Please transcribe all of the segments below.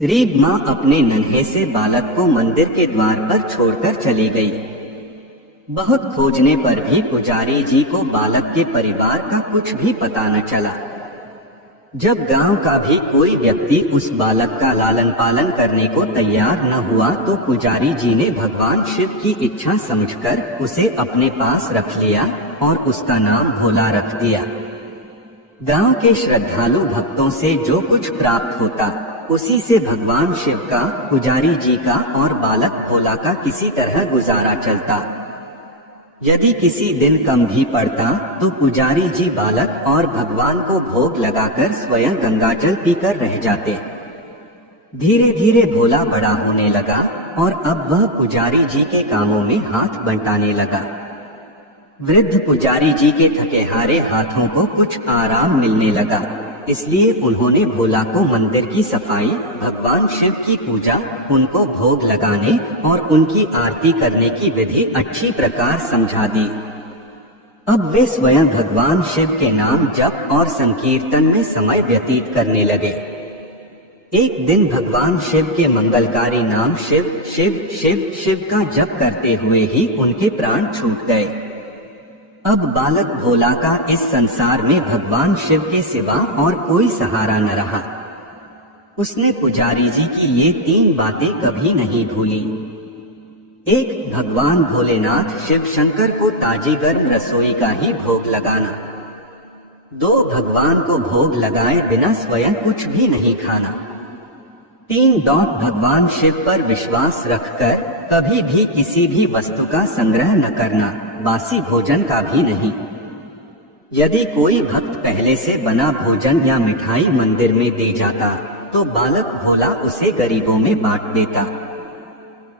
गरीब माँ अपने नन्हे से बालक को मंदिर के द्वार पर छोड़कर चली गई। बहुत खोजने पर भी पुजारी जी को बालक के परिवार का कुछ भी पता न चला। जब गांव का भी कोई व्यक्ति उस बालक का लालन पालन करने को तैयार न हुआ तो पुजारी जी ने भगवान शिव की इच्छा समझकर उसे अपने पास रख लिया और उसका नाम भोला रख दिया। गांव के श्रद्धालु भक्तों से जो कुछ प्राप्त होता उसी से भगवान शिव का, पुजारी जी का और बालक भोला का किसी तरह गुजारा चलता। यदि किसी दिन कम भी पड़ता तो पुजारी जी बालक और भगवान को भोग लगाकर स्वयं गंगाजल पीकर रह जाते। धीरे धीरे भोला बड़ा होने लगा और अब वह पुजारी जी के कामों में हाथ बंटाने लगा। वृद्ध पुजारी जी के थके हारे हाथों को कुछ आराम मिलने लगा, इसलिए उन्होंने भोला को मंदिर की सफाई, भगवान शिव की पूजा, उनको भोग लगाने और उनकी आरती करने की विधि अच्छी प्रकार समझा दी। अब वे स्वयं भगवान शिव के नाम जप और संकीर्तन में समय व्यतीत करने लगे। एक दिन भगवान शिव के मंगलकारी नाम शिव शिव शिव शिव का जप करते हुए ही उनके प्राण छूट गए। अब बालक भोला का इस संसार में भगवान शिव के सिवा और कोई सहारा न रहा। उसने पुजारी जी की ये 3 बातें कभी नहीं भूली। 1. भगवान भोलेनाथ शिव शंकर को ताजी गर्म रसोई का ही भोग लगाना। 2. भगवान को भोग लगाए बिना स्वयं कुछ भी नहीं खाना। 3. भगवान शिव पर विश्वास रखकर कभी भी किसी भी वस्तु का संग्रह न करना, बासी भोजन का भी नहीं। यदि कोई भक्त पहले से बना भोजन या मिठाई मंदिर में दे जाता तो बालक भोला उसे गरीबों में बांट देता।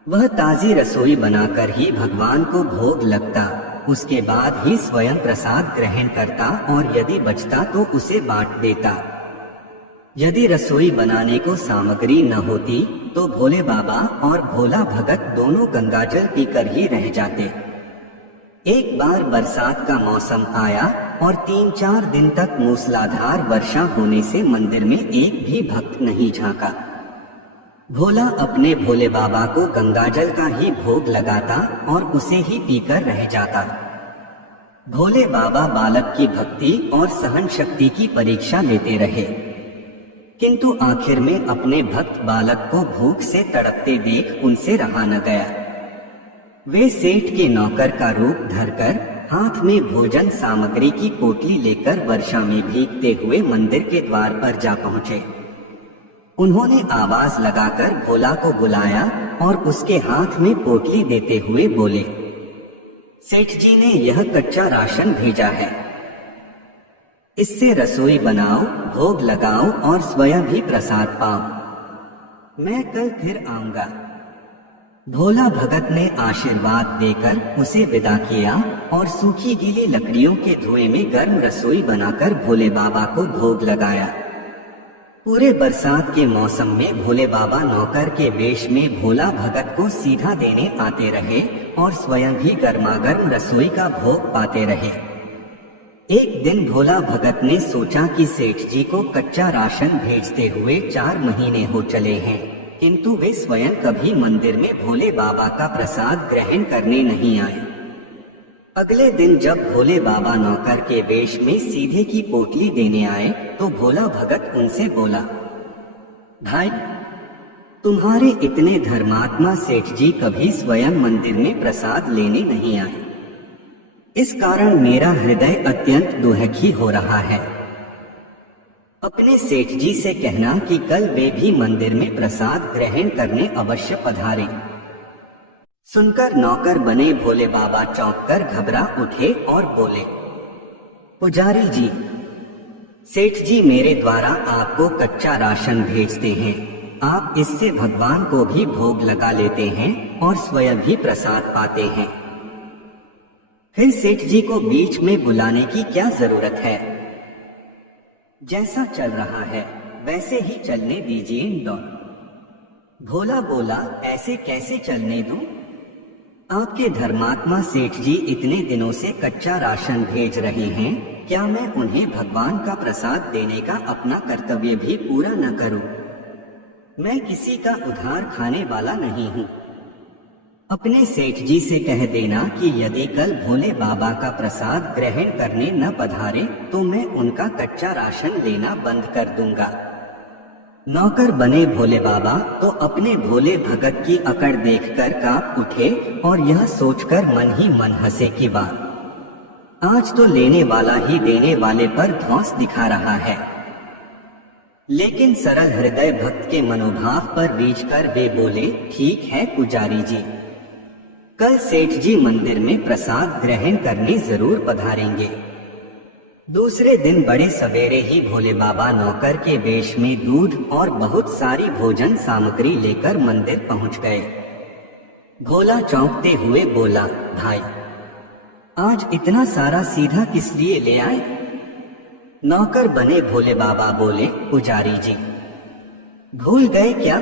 वह ताजी रसोई बनाकर ही भगवान को भोग लगता, उसके बाद ही स्वयं प्रसाद ग्रहण करता और यदि बचता तो उसे बांट देता। यदि रसोई बनाने को सामग्री न होती तो भोले बाबा और भोला भगत दोनों गंगाजल पीकर ही रह जाते। एक बार बरसात का मौसम आया और 3-4 दिन तक मूसलाधार वर्षा होने से मंदिर में एक भी भक्त नहीं झांका। भोला अपने भोले बाबा को गंगाजल का ही भोग लगाता और उसे ही पीकर रह जाता। भोले बाबा बालक की भक्ति और सहन शक्ति की परीक्षा लेते रहे, किंतु आखिर में अपने भक्त बालक को भूख से तड़पते देख उनसे रहा न गया। वे सेठ के नौकर का रूप धरकर हाथ में भोजन सामग्री की पोटली लेकर वर्षा में भीगते हुए मंदिर के द्वार पर जा पहुंचे। उन्होंने आवाज लगाकर भोला को बुलाया और उसके हाथ में पोटली देते हुए बोले, सेठ जी ने यह कच्चा राशन भेजा है, इससे रसोई बनाओ, भोग लगाओ और स्वयं भी प्रसाद पाओ। मैं कल फिर आऊंगा। भोला भगत ने आशीर्वाद देकर उसे विदा किया और सूखी गीली लकड़ियों के धुएं में गर्म रसोई बनाकर भोले बाबा को भोग लगाया। पूरे बरसात के मौसम में भोले बाबा नौकर के वेश में भोला भगत को सीधा देने आते रहे और स्वयं भी गर्मागर्म रसोई का भोग पाते रहे। एक दिन भोला भगत ने सोचा कि सेठ जी को कच्चा राशन भेजते हुए 4 महीने हो चले हैं, किंतु वे स्वयं कभी मंदिर में भोले बाबा का प्रसाद ग्रहण करने नहीं आए। अगले दिन जब भोले बाबा नौकर के वेश में सीधे की पोटली देने आए तो भोला भगत उनसे बोला, भाई, तुम्हारे इतने धर्मात्मा सेठ जी कभी स्वयं मंदिर में प्रसाद लेने नहीं आए। इस कारण मेरा हृदय अत्यंत दुखी हो रहा है। अपने सेठ जी से कहना कि कल वे भी मंदिर में प्रसाद ग्रहण करने अवश्य पधारें। सुनकर नौकर बने भोले बाबा चौंक कर घबरा उठे और बोले, पुजारी जी, सेठ जी मेरे द्वारा आपको कच्चा राशन भेजते हैं, आप इससे भगवान को भी भोग लगा लेते हैं और स्वयं भी प्रसाद पाते हैं। फिर सेठ जी को बीच में बुलाने की क्या जरूरत है? जैसा चल रहा है वैसे ही चलने दीजिए। भोला बोला, ऐसे कैसे चलने दूं? आपके धर्मात्मा सेठ जी इतने दिनों से कच्चा राशन भेज रहे हैं, क्या मैं उन्हें भगवान का प्रसाद देने का अपना कर्तव्य भी पूरा न करूं? मैं किसी का उधार खाने वाला नहीं हूँ। अपने सेठ जी से कह देना कि यदि कल भोले बाबा का प्रसाद ग्रहण करने न पधारे तो मैं उनका कच्चा राशन लेना बंद कर दूंगा। नौकर बने भोले बाबा तो अपने भोले भगत की अकड़ देखकर कांप उठे और यह सोचकर मन ही मन हंसे कि वाह, आज तो लेने वाला ही देने वाले पर धौंस दिखा रहा है। लेकिन सरल हृदय भक्त के मनोभाव पर रीझ कर वे बोले, ठीक है पुजारी जी, कल सेठ जी मंदिर में प्रसाद ग्रहण करने जरूर पधारेंगे। दूसरे दिन बड़े सवेरे ही भोले बाबा नौकर के वेश में दूध और बहुत सारी भोजन सामग्री लेकर मंदिर पहुंच गए। भोला चौंकते हुए बोला, भाई आज इतना सारा सीधा किस लिए ले आए? नौकर बने भोले बाबा बोले, पुजारी जी भूल गए क्या?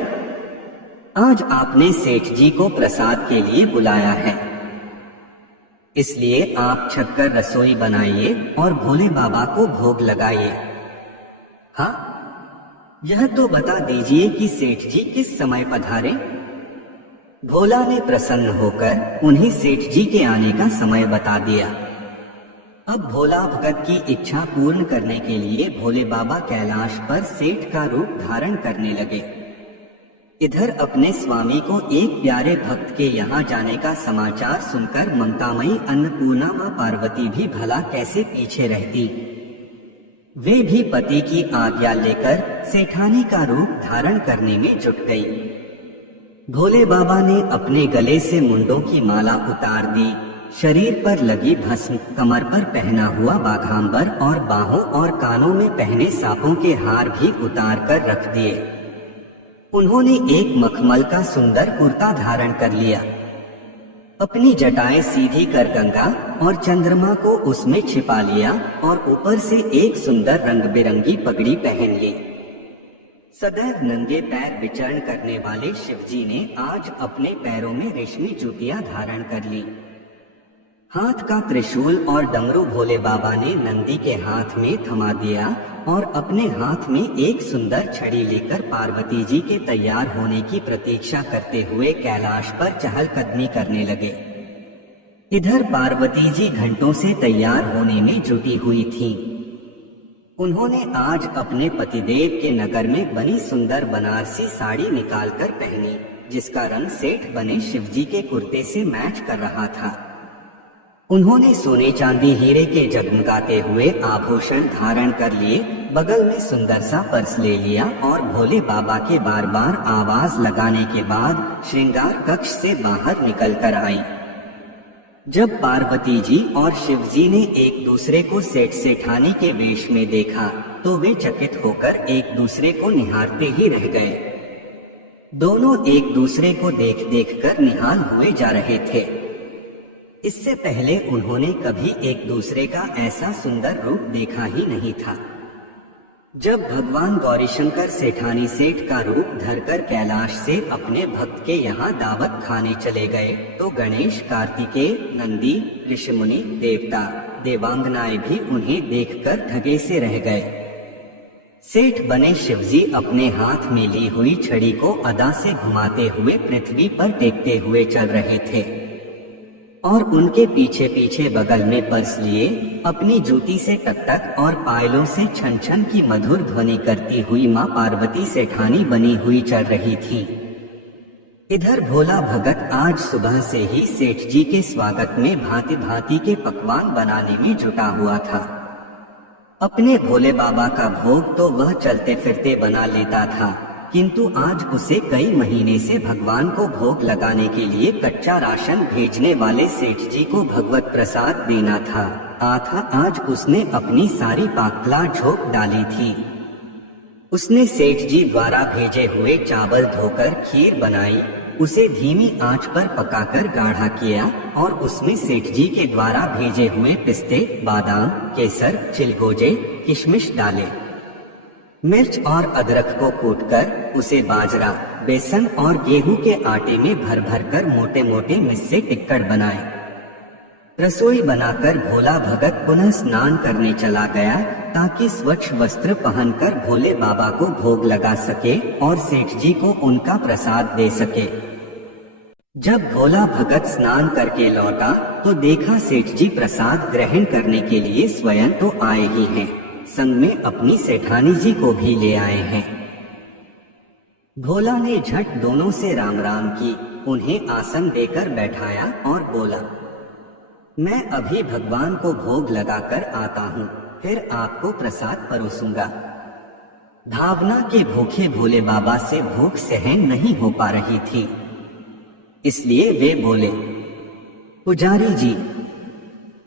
आज आपने सेठ जी को प्रसाद के लिए बुलाया है, इसलिए आप छक्कर रसोई बनाइए और भोले बाबा को भोग लगाइए। हाँ, यह तो बता दीजिए कि सेठ जी किस समय पधारे? भोला ने प्रसन्न होकर उन्हें सेठ जी के आने का समय बता दिया। अब भोला भगत की इच्छा पूर्ण करने के लिए भोले बाबा कैलाश पर सेठ का रूप धारण करने लगे। इधर अपने स्वामी को एक प्यारे भक्त के यहाँ जाने का समाचार सुनकर ममतामयी अन्नपूर्णा मां पार्वती भी भला कैसे पीछे रहती। वे भी पति की आज्ञा लेकर सेठानी का रूप धारण करने में जुट गई। भोले बाबा ने अपने गले से मुंडों की माला उतार दी, शरीर पर लगी भस्म, कमर पर पहना हुआ बाघांबर और बाहों और कानों में पहने सांपों के हार भी उतार कर रख दिए। उन्होंने एक मखमल का सुंदर कुर्ता धारण कर लिया, अपनी जटाएं सीधी कर गंगा और चंद्रमा को उसमें छिपा लिया और ऊपर से एक सुंदर रंग बिरंगी पगड़ी पहन ली। सदैव नंगे पैर विचरण करने वाले शिवजी ने आज अपने पैरों में रेशमी जूतियां धारण कर ली। हाथ का त्रिशूल और डमरू भोले बाबा ने नंदी के हाथ में थमा दिया और अपने हाथ में एक सुंदर छड़ी लेकर पार्वती जी के तैयार होने की प्रतीक्षा करते हुए कैलाश पर चहलकदमी करने लगे। इधर पार्वती जी घंटों से तैयार होने में जुटी हुई थीं। उन्होंने आज अपने पतिदेव के नगर में बनी सुंदर बनारसी साड़ी निकालकर पहनी, जिसका रंग सेठ बने शिवजी के कुर्ते से मैच कर रहा था। उन्होंने सोने चांदी हीरे के जगमगाते हुए आभूषण धारण कर लिए, बगल में सुंदर सा पर्स ले लिया और भोले बाबा के बार बार आवाज लगाने के बाद श्रृंगार कक्ष से बाहर निकल कर आई। जब पार्वती जी और शिवजी ने एक दूसरे को सेठ सेठानी के वेश में देखा तो वे चकित होकर एक दूसरे को निहारते ही रह गए। दोनों एक दूसरे को देख देख कर निहाल हुए जा रहे थे। इससे पहले उन्होंने कभी एक दूसरे का ऐसा सुंदर रूप देखा ही नहीं था। जब भगवान गौरीशंकर सेठानी सेठ का रूप धरकर कैलाश से अपने भक्त के यहाँ दावत खाने चले गए तो गणेश, कार्तिकेय, नंदी, ऋषिमुनि, देवता, देवांगनाएं भी उन्हें देखकर ठगे से रह गए। सेठ बने शिवजी अपने हाथ में ली हुई छड़ी को अदा से घुमाते हुए पृथ्वी पर टेकते हुए चल रहे थे और उनके पीछे पीछे बगल में पर्स लिए अपनी जूती से टकटक और पायलों से छन छन की मधुर ध्वनि करती हुई मां पार्वती सेठानी बनी हुई चल रही थी। इधर भोला भगत आज सुबह से ही सेठ जी के स्वागत में भांति भांति के पकवान बनाने में जुटा हुआ था। अपने भोले बाबा का भोग तो वह चलते फिरते बना लेता था, किंतु आज उसे कई महीने से भगवान को भोग लगाने के लिए कच्चा राशन भेजने वाले सेठ जी को भगवत प्रसाद देना था। आज उसने अपनी सारी पाकला झोंक डाली थी। उसने सेठ जी द्वारा भेजे हुए चावल धोकर खीर बनाई, उसे धीमी आंच पर पकाकर गाढ़ा किया और उसमें सेठ जी के द्वारा भेजे हुए पिस्ते, बादाम, केसर, चिलगोजे, किशमिश डाले। मिर्च और अदरक को कूटकर उसे बाजरा, बेसन और गेहूं के आटे में भर भर कर मोटे मोटे मिस्से टिक्कड़ बनाए। रसोई बनाकर भोला भगत पुनः स्नान करने चला गया ताकि स्वच्छ वस्त्र पहनकर भोले बाबा को भोग लगा सके और सेठ जी को उनका प्रसाद दे सके। जब भोला भगत स्नान करके लौटा तो देखा सेठ जी प्रसाद ग्रहण करने के लिए स्वयं तो आए ही हैं, संग में अपनी सेठानी जी को भी ले आए हैं। भोला ने झट दोनों से राम राम की, उन्हें आसन देकर बैठाया और बोला, मैं अभी भगवान को भोग लगाकर आता हूँ, फिर आपको प्रसाद परोसूंगा। भावना के भूखे भोले बाबा से भूख सहन नहीं हो पा रही थी, इसलिए वे बोले, पुजारी जी,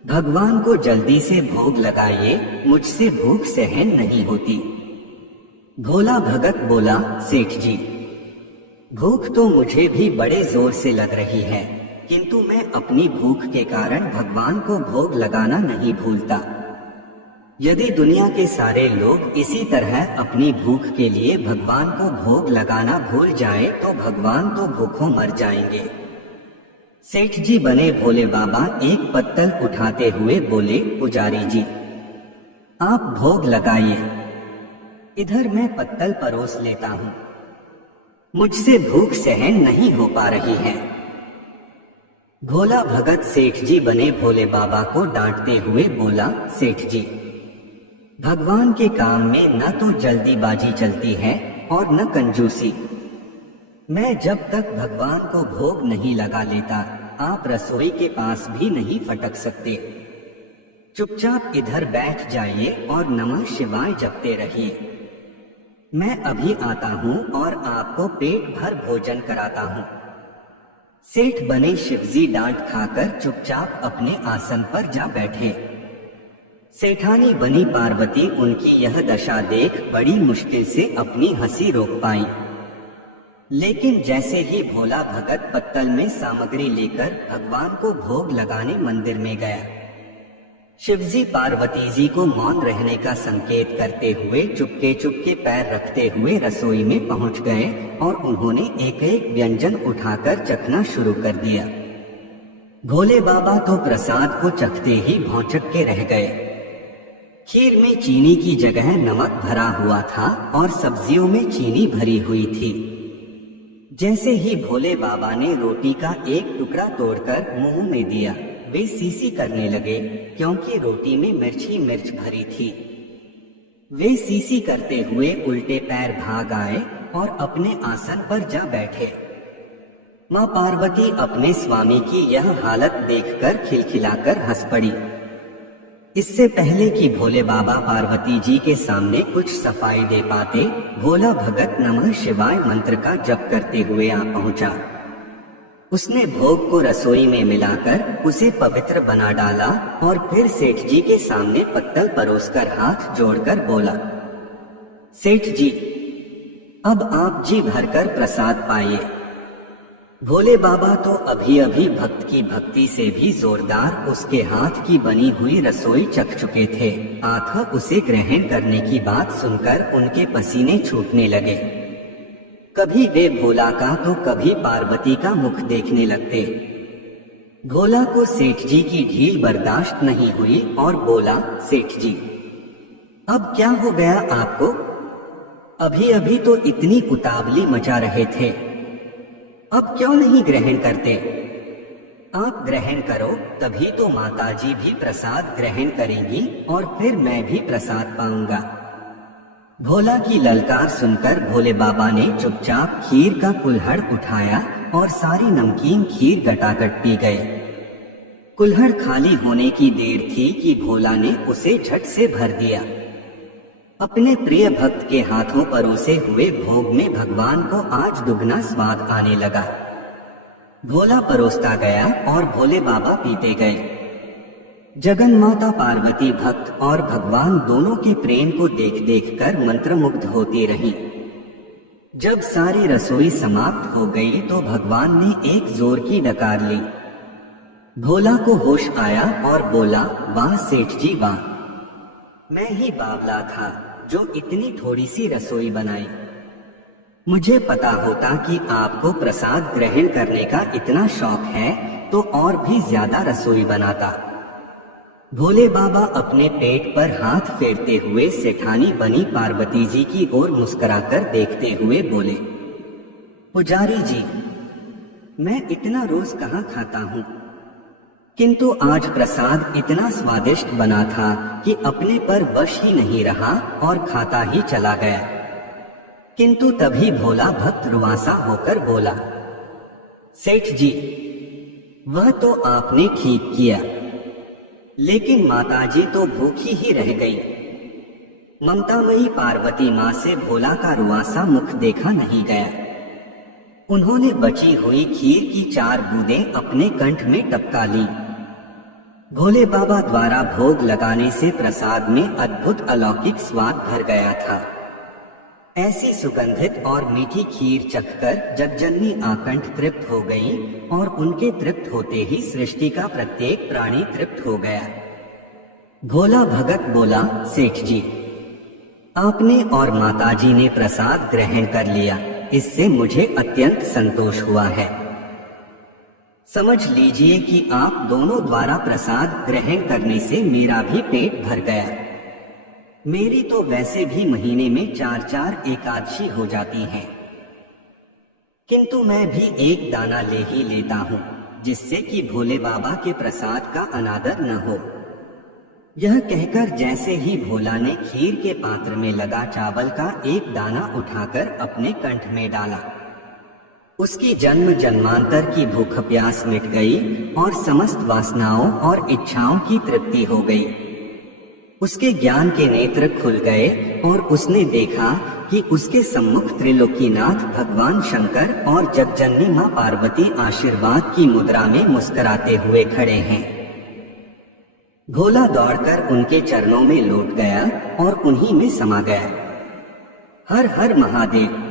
भगवान को जल्दी से भोग लगाइए, मुझसे भूख सहन नहीं होती। भोला भगत बोला, सेठ जी, भूख तो मुझे भी बड़े जोर से लग रही है, किंतु मैं अपनी भूख के कारण भगवान को भोग लगाना नहीं भूलता। यदि दुनिया के सारे लोग इसी तरह अपनी भूख के लिए भगवान को भोग लगाना भूल जाएं, तो भगवान तो भूखों मर जाएंगे। सेठ जी बने भोले बाबा एक पत्तल उठाते हुए बोले, पुजारी जी, आप भोग लगाइए, इधर मैं पत्तल परोस लेता हूँ, मुझसे भूख सहन नहीं हो पा रही है। भोला भगत सेठ जी बने भोले बाबा को डांटते हुए बोला, सेठ जी, भगवान के काम में न तो जल्दीबाजी चलती है और न कंजूसी। मैं जब तक भगवान को भोग नहीं लगा लेता, आप रसोई के पास भी नहीं फटक सकते। चुपचाप इधर बैठ जाइए और नमः शिवाय जपते रहिए। मैं अभी आता हूँ और आपको पेट भर भोजन कराता हूँ। सेठ बने शिवजी डांट खाकर चुपचाप अपने आसन पर जा बैठे। सेठानी बनी पार्वती उनकी यह दशा देख बड़ी मुश्किल से अपनी हंसी रोक पाई, लेकिन जैसे ही भोला भगत पत्तल में सामग्री लेकर भगवान को भोग लगाने मंदिर में गया, शिवजी पार्वती जी को मौन रहने का संकेत करते हुए चुपके चुपके पैर रखते हुए रसोई में पहुंच गए और उन्होंने एक एक व्यंजन उठाकर चखना शुरू कर दिया। भोले बाबा तो प्रसाद को चखते ही भौचक के रह गए। खीर में चीनी की जगह नमक भरा हुआ था और सब्जियों में चीनी भरी हुई थी। जैसे ही भोले बाबा ने रोटी का एक टुकड़ा तोड़कर मुंह में दिया, वे सीसी करने लगे, क्योंकि रोटी में मिर्ची मिर्च भरी थी। वे सीसी करते हुए उल्टे पैर भाग आए और अपने आसन पर जा बैठे। माँ पार्वती अपने स्वामी की यह हालत देखकर खिलखिलाकर हंस पड़ी। इससे पहले कि भोले बाबा पार्वती जी के सामने कुछ सफाई दे पाते, भोला भगत नमः शिवाय मंत्र का जप करते हुए आ पहुंचा। उसने भोग को रसोई में मिलाकर उसे पवित्र बना डाला और फिर सेठ जी के सामने पत्तल परोसकर हाथ जोड़कर बोला, सेठ जी, अब आप जी भरकर प्रसाद पाइए। भोले बाबा तो अभी अभी भक्त की भक्ति से भी जोरदार उसके हाथ की बनी हुई रसोई चख चुके थे। आखिर उसे ग्रहण करने की बात सुनकर उनके पसीने छूटने लगे। कभी वे भोला का तो कभी पार्वती का मुख देखने लगते। भोला को सेठ जी की ढील बर्दाश्त नहीं हुई और बोला, सेठ जी, अब क्या हो गया आपको? अभी अभी तो इतनी उतावली मचा रहे थे, अब क्यों नहीं ग्रहण करते? आप ग्रहण करो, तभी तो माताजी भी प्रसाद ग्रहण करेंगी और फिर मैं भी प्रसाद पाऊंगा। भोला की ललकार सुनकर भोले बाबा ने चुपचाप खीर का कुल्हड़ उठाया और सारी नमकीन खीर गटागट पी गए। कुल्हड़ खाली होने की देर थी कि भोला ने उसे झट से भर दिया। अपने प्रिय भक्त के हाथों परोसे हुए भोग में भगवान को आज दुगना स्वाद आने लगा। भोला परोसता गया और भोले बाबा पीते गए। जगन माता पार्वती भक्त और भगवान दोनों के प्रेम को देख देख कर मंत्रमुग्ध होती रही। जब सारी रसोई समाप्त हो गई तो भगवान ने एक जोर की डकार ली। भोला को होश आया और बोला, वाह सेठ जी वाह, मैं ही बावला था जो इतनी थोड़ी सी रसोई बनाई। मुझे पता होता कि आपको प्रसाद ग्रहण करने का इतना शौक है तो और भी ज्यादा रसोई बनाता। भोले बाबा अपने पेट पर हाथ फेरते हुए सेठानी बनी पार्वती जी की ओर मुस्कुराकर देखते हुए बोले, पुजारी जी, मैं इतना रोज कहाँ खाता हूँ, किंतु आज प्रसाद इतना स्वादिष्ट बना था कि अपने पर वश ही नहीं रहा और खाता ही चला गया। किंतु तभी भोला भक्त रुआसा होकर बोला, सेठ जी, वह तो आपने ठीक किया, लेकिन माताजी तो भूखी ही रह गई। ममतामयी पार्वती माँ से भोला का रुआसा मुख देखा नहीं गया। उन्होंने बची हुई खीर की 4 बूंदें अपने कंठ में टपका ली। भोले बाबा द्वारा भोग लगाने से प्रसाद में अद्भुत अलौकिक स्वाद भर गया था। ऐसी सुगंधित और मीठी खीर चखकर जगजननी आकंठ तृप्त हो गई और उनके तृप्त होते ही सृष्टि का प्रत्येक प्राणी तृप्त हो गया। भोला भगत बोला, सेठ जी, आपने और माताजी ने प्रसाद ग्रहण कर लिया, इससे मुझे अत्यंत संतोष हुआ है। समझ लीजिए कि आप दोनों द्वारा प्रसाद ग्रहण करने से मेरा भी पेट भर गया। मेरी तो वैसे भी महीने में 4-4 एकादशी हो जाती हैं, किंतु मैं भी एक दाना ले ही लेता हूँ, जिससे कि भोले बाबा के प्रसाद का अनादर न हो। यह कहकर जैसे ही भोला ने खीर के पात्र में लगा चावल का एक दाना उठाकर अपने कंठ में डाला, उसकी जन्म जन्मांतर की भूख प्यास मिट गई और समस्त वासनाओं और इच्छाओं की तृप्ति हो गई। उसके ज्ञान के नेत्र खुल गए और उसने देखा कि उसके सम्मुख त्रिलोकीनाथ भगवान शंकर और जगजननी मां पार्वती आशीर्वाद की मुद्रा में मुस्कुराते हुए खड़े हैं। भोला दौड़कर उनके चरणों में लौट गया और उन्हीं में समा गया। हर हर महादेव।